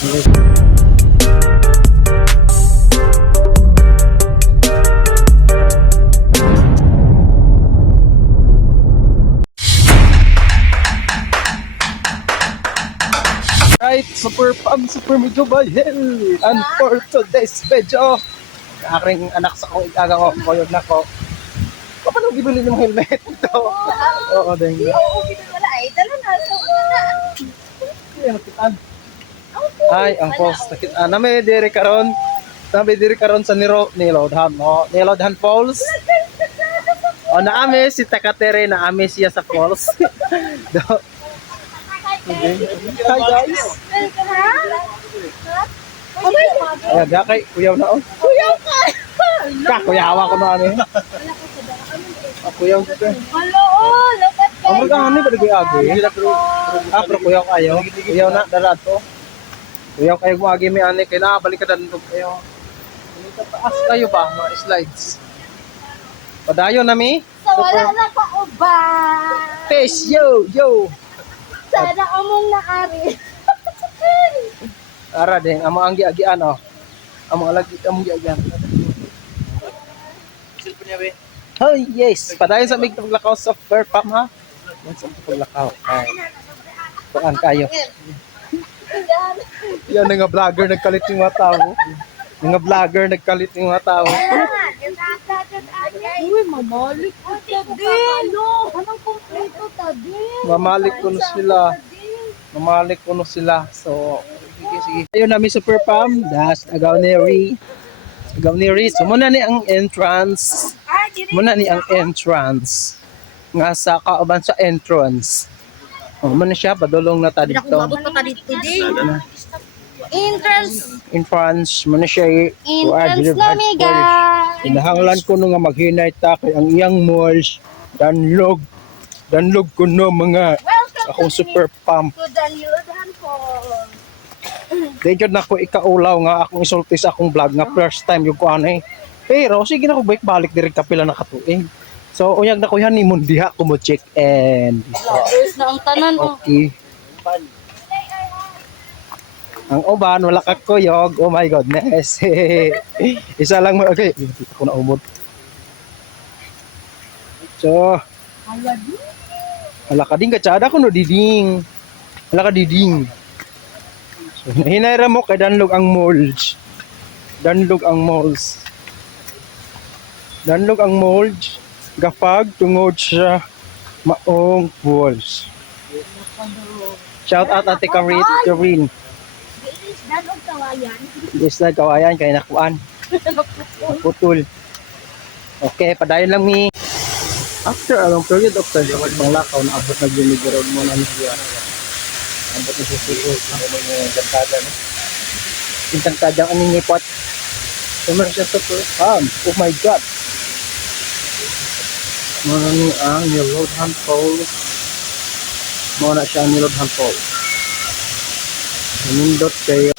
Right, super medyo bahil. And for today's video, aking anak sa kong ikagang ko yung nako. Paano gibili ng helmet ito? Oo, dahil. Oo, wala ay. Dala na. So, Nakitaan. Ay, ang post. Nakitaan. Nami diri karon. Nami diri karon sa Nilodhan. No? Nilodhan Falls. O, naami si Takatere. Naami siya sa falls. Hi guys. Ayan, da kay kuyaw na oh. kuyaw ka! Kuyawa ko na ano. Kuyaw ko. Hello, lapat ka. Ang mga ba nagay agi? Pero kuyaw kayo. Kuyaw na dala to. Kuyaw kayo mo agi may ani kay na balik ka danto kayo. Taas kayo ba mga slides? Padayon na mi. So, wala na pa uba. Fish yo. Sana among naari. Ara din amo ang giagian oh. Amo alagi among giagian. Oh yes, padayon sa mig paglakaw sa fair pam ha. Yan sa paglakaw. Ay. Kuan kayo. Yan nga vlogger nagkalit yung mga tao. Mga vlogger nagkalit yung mga tao. Uy, mamalik ko tadi. Anong kompleto tadi? Mamalik ko na sila. Mamalik ko na sila. So, sige. Ayun namin super pam. Das agaw ni Ri. So, muna ni ang entrance. Muna ni ang entrance. Nga sa kauban sa entrance. O, muna siya. Padulong na ta dito. Entrance. Muna siya. Entrance na mega. Inahanglan ko no nga maghinay ta kay ang iyang malls. Danlog ko no mga akong super pump. To Danielodhan po. Dahil na ko ikaulaw nga akong isulti sa akong vlog nga first time yung kuan eh. Pero sige na ko balik diri kapila na katuig. So uyag na ko yan ni mundiha ko mo check and Vloggers na ang tanan oh. okay. Ang uban wala ka kuyog. Oh my goodness. Isa lang mo okay. Ako na umod. So wala ka din katsada ko no diding. Wala ka diding. So, hinayra mo kay danlog ang malls. Danlog ang malls. Gapag tungod sa maong walls. Shout out Ate Karin. Danog kawayan. Yes na kawayan kay nakuan. Putol. Okay, padayon lang mi. After a long period of time, panglakaw na abot na ginigurod mo na niya. Ambot na susunod ang mga gantada no. Intang tadang aning nipot. Sumar siya sa farm. Oh my god. Marami ang Nilodhan Falls. Muna siya ang Nilodhan Falls. Nanindot kayo.